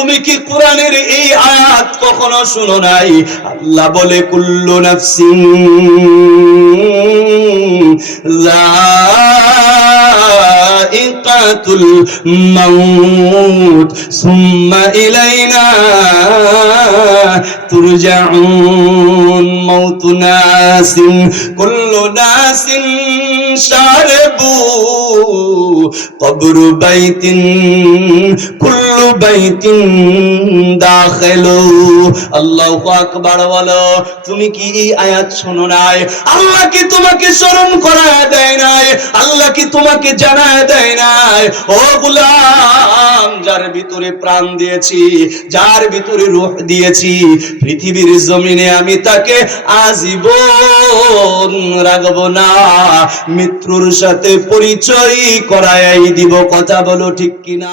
তুমি কি কোরআনের এই আয়াত কখনো শুনো নাই? আল্লাহ বলে কুল্লু নাফসিন যায়িকাতুল মাউত সুম্মা ইলাইনা তুরজাউন। মাউতু নাসিন কুল্লু নাসিন শারিবু কবরু বাইতিন কুল্লু বাইতিন দাখিলু। আল্লাহু আকবার বলো। তুমি কি এই আয়াত শোনো নাই? আল্লাহ কি তোমাকে স্মরণ করায় দেয় নাই? আল্লাহ কি তোমাকে জানায় দেয় নাই? ও গোলাম, যার ভিতরে প্রাণ দিয়েছি, যার ভিতরে রূহ দিয়েছি, পৃথিবীর জমিনে আমি তাকে আজীবন রাখবো না, মৃত্যুর সাথে পরিচয় করায় দিব। কথা বলো ঠিক কিনা?